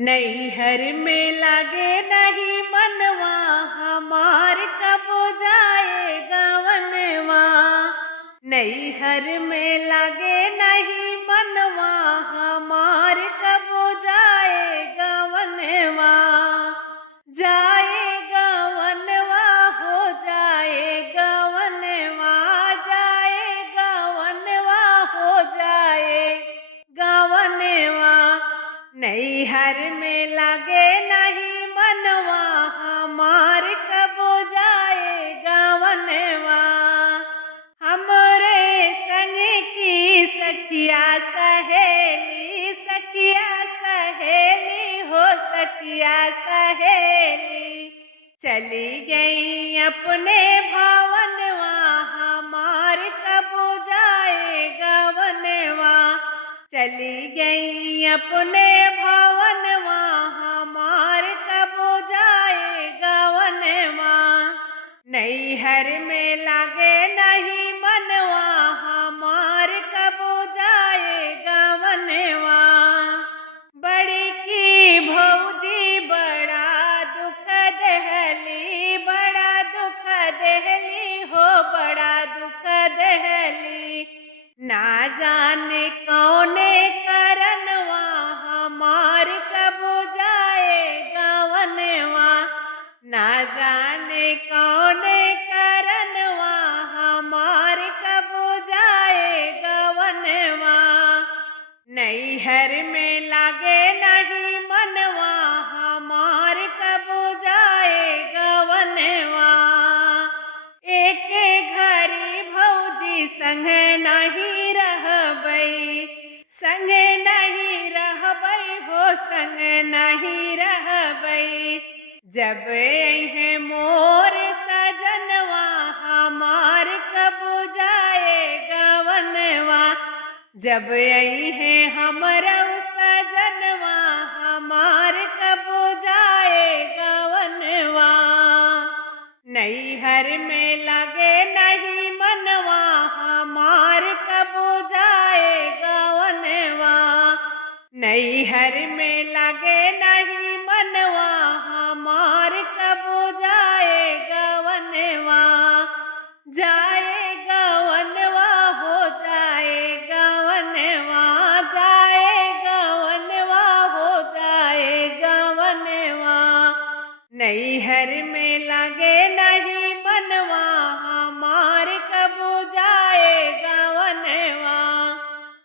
नैहर में लागे नहीं मनवा, हमार कब जाए गवनवा। नैहर में लागे नहीं मनवा, हमार कब जाए गवनवा। जाए गवनवा हो जाए गवनवा, जाए गवनवा हो जाए गवनवा। नैहर में लागे नहीं मनवा, हमार कब जाए गवनवा। हमरे संग की सखिया सहेली, सखिया सहेली हो सखिया सहेली, चली गई अपने भवनवा, हमार कब जाए गवनवा। चली गई अपने भवनवा, हमार कब जाए गवनवा। नैहर में लागे नहीं मनवा, हमार कब जाए गवनवा। बड़ी की भौजी बड़ा दुख दहली, बड़ा दुख दहली हो बड़ा दुख दहली। ना जाने कौने करनवा, हमार कब जाए गवनवा। ना जाने कौने करनवा, हमार कब जाए गवनवा। नैहर में लागे नहीं मनवा, हमार कब जाए गवनवा। एक घरी भौजी संग नहीं रहबई, संग नहीं रहबई हो संग नहीं रहबई। जब है मोर सजनवा, हमार कब जाए गवनवा। जब है हमरा सजनवा, हमार कब जाए गवनवा। नैहर में लागे नहीं मनवा, हमार कब जाए गवनवा। नैहर में